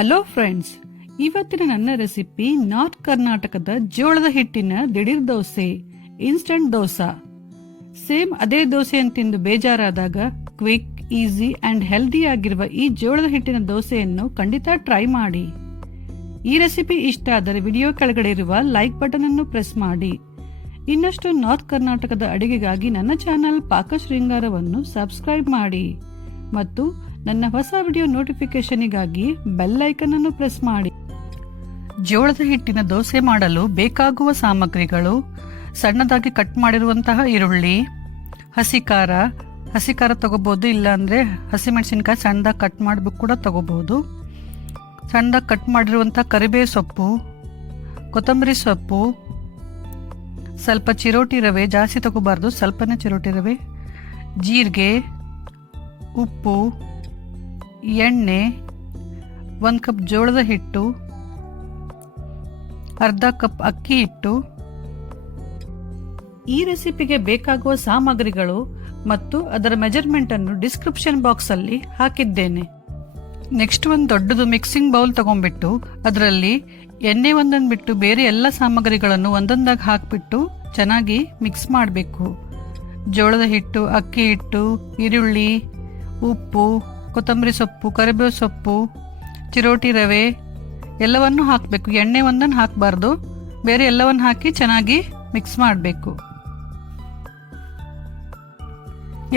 Hello friends, ಇವತ್ತಿನ ನನ್ನ recipe north ಕರ್ನಾಟಕದ ಜೋಳದ ಹಿಟ್ಟಿನ ದಿಢೀರ್ ದೋಸೆ, ಇನ್ಸ್ಟಂಟ್ ದೋಸಾ. ಸೇಮ್ ಅದೇ ದೋಸೆಯನ್ನು ತಿಂದು ಬೇಜಾರಾದಾಗ ಕ್ವಿಕ್, ಈಸಿ ಅಂಡ್ ಹೆಲ್ದಿ ಆಗಿರುವ ಈ ಜೋಳದ ಹಿಟ್ಟಿನ ದೋಸೆಯನ್ನು ಖಂಡಿತ ಟ್ರೈ ಮಾಡಿ. ಈ ರೆಸಿಪಿ ಇಷ್ಟ ಆದರೆ ವಿಡಿಯೋ ಕೆಳಗಡೆ ಇರುವ ಲೈಕ್ ಬಟನ್ ಅನ್ನು ಪ್ರೆಸ್ ಮಾಡಿ. ಇನ್ನಷ್ಟು ನಾರ್ತ್ ಕರ್ನಾಟಕದ ಅಡಿಗೆಗಾಗಿ ನನ್ನ ಚಾನಲ್ ಪಾಕ ಶೃಂಗಾರವನ್ನು ಸಬ್ಸ್ಕ್ರೈಬ್ ಮಾಡಿ ಮತ್ತು ನನ್ನ ಹೊಸ ವಿಡಿಯೋ ನೋಟಿಫಿಕೇಶನ್ಗಾಗಿ ಬೆಲ್ ಐಕನ್ ಅನ್ನು ಪ್ರೆಸ್ ಮಾಡಿ. ಜೋಳದ ಹಿಟ್ಟಿನ ದೋಸೆ ಮಾಡಲು ಬೇಕಾಗುವ ಸಾಮಗ್ರಿಗಳು: ಸಣ್ಣದಾಗಿ ಕಟ್ ಮಾಡಿರುವಂತಹ ಈರುಳ್ಳಿ, ಹಸಿ ಖಾರ ತಗೋಬಹುದು, ಇಲ್ಲಾಂದ್ರೆ ಹಸಿಮೆಣಸಿನಕಾಯಿ ಸಣ್ಣದಾಗಿ ಕಟ್ ಮಾಡಬೇಕು ಕೂಡ ತಗೋಬಹುದು. ಸಣ್ಣದಾಗಿ ಕಟ್ ಮಾಡಿರುವಂತಹ ಕರಿಬೇವು ಸೊಪ್ಪು, ಕೊತ್ತಂಬರಿ ಸೊಪ್ಪು, ಸ್ವಲ್ಪ ಚಿರೋಟಿ ರವೆ, ಜಾಸ್ತಿ ತಗೋಬಾರ್ದು, ಸ್ವಲ್ಪನೇ ಚಿರೋಟಿ ರವೆ, ಜೀರಿಗೆ, ಉಪ್ಪು, ಎಣ್ಣೆ, 1 ಕಪ್ ಜೋಳದ ಹಿಟ್ಟು, ಅರ್ಧ ಕಪ್ ಅಕ್ಕಿ ಹಿಟ್ಟು. ಈ ರೆಸಿಪಿಗೆ ಬೇಕಾಗುವ ಸಾಮಗ್ರಿಗಳು ಮತ್ತು ಅದರ ಮೆಜರ್ಮೆಂಟ್ ಅನ್ನು ಡಿಸ್ಕ್ರಿಪ್ಷನ್ ಬಾಕ್ಸ್ ಅಲ್ಲಿ ಹಾಕಿದ್ದೇನೆ. ನೆಕ್ಸ್ಟ್ ಒಂದು ದೊಡ್ಡದು ಮಿಕ್ಸಿಂಗ್ ಬೌಲ್ ತಗೊಂಡ್ಬಿಟ್ಟು ಅದರಲ್ಲಿ ಎಣ್ಣೆ ಒಂದನ್ನು ಬಿಟ್ಟು ಬೇರೆ ಎಲ್ಲ ಸಾಮಗ್ರಿಗಳನ್ನು ಒಂದೊಂದಾಗಿ ಹಾಕಿಬಿಟ್ಟು ಚೆನ್ನಾಗಿ ಮಿಕ್ಸ್ ಮಾಡಬೇಕು. ಜೋಳದ ಹಿಟ್ಟು, ಅಕ್ಕಿ ಹಿಟ್ಟು, ಈರುಳ್ಳಿ, ಉಪ್ಪು, ಕೊತ್ತಂಬರಿ ಸೊಪ್ಪು, ಕರಿಬೇವು ಸೊಪ್ಪು, ಚಿರೋಟಿ ರವೆ ಎಲ್ಲವನ್ನು ಹಾಕಬೇಕು. ಎಣ್ಣೆ ಒಂದನ್ನು ಹಾಕಬಾರ್ದು, ಬೇರೆ ಎಲ್ಲವನ್ನು ಹಾಕಿ ಚೆನ್ನಾಗಿ ಮಿಕ್ಸ್ ಮಾಡಬೇಕು.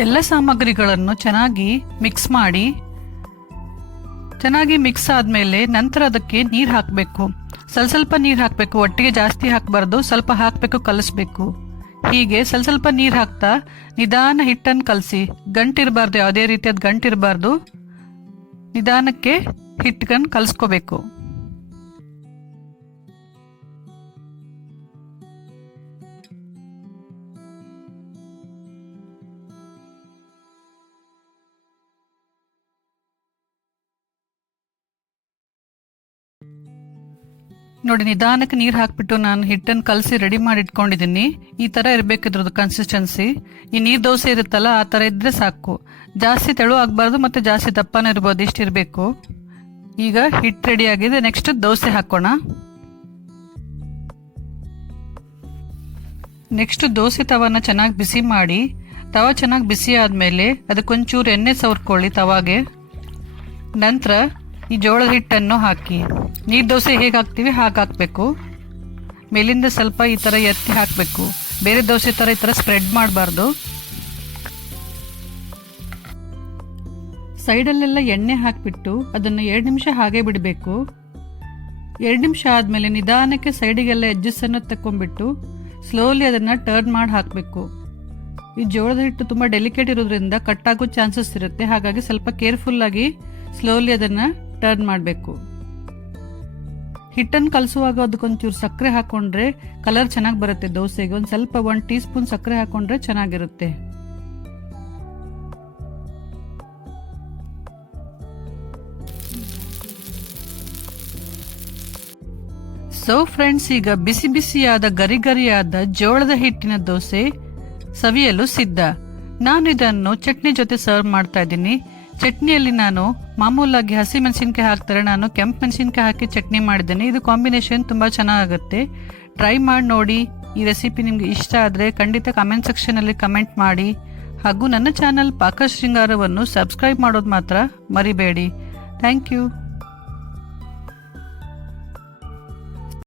ಎಲ್ಲ ಸಾಮಗ್ರಿಗಳನ್ನು ಚೆನ್ನಾಗಿ ಮಿಕ್ಸ್ ಮಾಡಿ, ಚೆನ್ನಾಗಿ ಮಿಕ್ಸ್ ಆದಮೇಲೆ ನಂತರ ಅದಕ್ಕೆ ನೀರು ಹಾಕಬೇಕು. ಸ್ವಲ್ಪ ನೀರು ಹಾಕಬೇಕು, ಒಟ್ಟಿಗೆ ಜಾಸ್ತಿ ಹಾಕಬಾರ್ದು, ಸ್ವಲ್ಪ ಹಾಕಬೇಕು, ಕಲಿಸ್ಬೇಕು. ಹೀಗೆ ಸ್ವಲ್ಪ ನೀರು ಹಾಕ್ತಾ ನಿಧಾನ ಹಿಟ್ಟನ್ನು ಕಲಸಿ. ಗಂಟಿರಬಾರ್ದು, ಯಾವುದೇ ರೀತಿಯಾದ ಗಂಟಿರಬಾರ್ದು, ನಿಧಾನಕ್ಕೆ ಹಿಟ್ಟನ್ನು ಕಲಿಸ್ಕೋಬೇಕು. ನೋಡಿ, ನಿಧಾನಕ್ಕೆ ನೀರು ಹಾಕ್ಬಿಟ್ಟು ನಾನು ಹಿಟ್ಟನ್ನು ಕಲಸಿ ರೆಡಿ ಮಾಡಿ ಇಟ್ಕೊಂಡಿದ್ದೀನಿ. ಈ ತರ ಇರಬೇಕು ಇದ್ರದ್ದು ಕನ್ಸಿಸ್ಟೆನ್ಸಿ. ಈ ನೀರು ದೋಸೆ ಇರುತ್ತಲ್ಲ, ಆ ತರ ಇದ್ರೆ ಸಾಕು. ಜಾಸ್ತಿ ತೆಳು ಆಗಬಾರ್ದು ಮತ್ತೆ ಜಾಸ್ತಿ ದಪ್ಪನ ಇರ್ಬೋದು, ಇಷ್ಟಿರಬೇಕು. ಈಗ ಹಿಟ್ಟು ರೆಡಿ ಆಗಿದೆ. ನೆಕ್ಸ್ಟ್ ದೋಸೆ ಹಾಕೋಣ. ನೆಕ್ಸ್ಟ್ ದೋಸೆ ತವಾನ ಚೆನ್ನಾಗಿ ಬಿಸಿ ಮಾಡಿ, ತವಾ ಚೆನ್ನಾಗಿ ಬಿಸಿ ಆದ್ಮೇಲೆ ಅದಕ್ಕೊಂಚೂರು ಎಣ್ಣೆ ಸವರ್ಕೊಳ್ಳಿ ತವಾಗೆ. ನಂತರ ಈ ಜೋಳದ ಹಿಟ್ಟನ್ನು ಹಾಕಿ, ನೀರು ದೋಸೆ ಹೇಗೆ ಹಾಕ್ತೀವಿ ಹಾಗೆ ಹಾಕಬೇಕು. ಮೇಲಿಂದ ಸ್ವಲ್ಪ ಈ ಥರ ಎತ್ತಿ ಹಾಕಬೇಕು. ಬೇರೆ ದೋಸೆ ಥರ ಈ ಥರ ಸ್ಪ್ರೆಡ್ ಮಾಡಬಾರ್ದು. ಸೈಡಲ್ಲೆಲ್ಲ ಎಣ್ಣೆ ಹಾಕಿಬಿಟ್ಟು ಅದನ್ನು 2 ನಿಮಿಷ ಹಾಗೆ ಬಿಡಬೇಕು. 2 ನಿಮಿಷ ಆದಮೇಲೆ ನಿಧಾನಕ್ಕೆ ಸೈಡಿಗೆಲ್ಲ ಎಡ್ಜಸ್ಸನ್ನು ತಗೊಂಡ್ಬಿಟ್ಟು ಸ್ಲೋಲಿ ಅದನ್ನು ಟರ್ನ್ ಮಾಡಿ ಹಾಕಬೇಕು. ಈ ಜೋಳದ ಹಿಟ್ಟು ತುಂಬ ಡೆಲಿಕೇಟ್ ಇರೋದ್ರಿಂದ ಕಟ್ ಆಗೋ ಚಾನ್ಸಸ್ ಇರುತ್ತೆ. ಹಾಗಾಗಿ ಸ್ವಲ್ಪ ಕೇರ್ಫುಲ್ಲಾಗಿ ಸ್ಲೋಲಿ ಅದನ್ನು ಟರ್ನ್ ಮಾಡಬೇಕು. ಹಿಟ್ಟನ್ನು ಕಲಸುವಾಗ ಅದಕ್ಕೊಂಚೂರು ಸಕ್ಕರೆ ಹಾಕೊಂಡ್ರೆ ಕಲರ್ ಚೆನ್ನಾಗಿ ಬರುತ್ತೆ ದೋಸೆಗೆ. ಒಂದು ಸ್ವಲ್ಪ 1 ಟೀ ಸ್ಪೂನ್ ಸಕ್ಕರೆ ಹಾಕೊಂಡ್ರೆ ಚೆನ್ನಾಗಿರುತ್ತೆ. ಸೊ ಫ್ರೆಂಡ್ಸ್, ಈಗ ಬಿಸಿ ಬಿಸಿಯಾದ ಗರಿಗರಿಯಾದ ಜೋಳದ ಹಿಟ್ಟಿನ ದೋಸೆ ಸವಿಯಲು ಸಿದ್ಧ. ನಾನು ಇದನ್ನು ಚಟ್ನಿ ಜೊತೆ ಸರ್ವ್ ಮಾಡ್ತಾ ಇದ್ದೀನಿ. ಚಟ್ನಿಯಲ್ಲಿ ನಾನು ಮಾಮೂಲಾಗಿ ಹಸಿ ಮೆಣಸಿನ್ಕಾಯಿ ಹಾಕ್ತಾರೆ, ನಾನು ಕೆಂಪು ಮೆಣಸಿನ್ಕಾಯಿ ಹಾಕಿ ಚಟ್ನಿ ಮಾಡಿದ್ದೇನೆ. ಇದು ಕಾಂಬಿನೇಷನ್ ತುಂಬ ಚೆನ್ನಾಗುತ್ತೆ. ಟ್ರೈ ಮಾಡಿ ನೋಡಿ. ಈ ರೆಸಿಪಿ ನಿಮ್ಗೆ ಇಷ್ಟ ಆದರೆ ಖಂಡಿತ ಕಮೆಂಟ್ ಸೆಕ್ಷನಲ್ಲಿ ಕಮೆಂಟ್ ಮಾಡಿ. ಹಾಗೂ ನನ್ನ ಚಾನಲ್ ಪಾಕ ಶೃಂಗಾರವನ್ನು ಸಬ್ಸ್ಕ್ರೈಬ್ ಮಾಡೋದು ಮಾತ್ರ ಮರಿಬೇಡಿ. Thank you.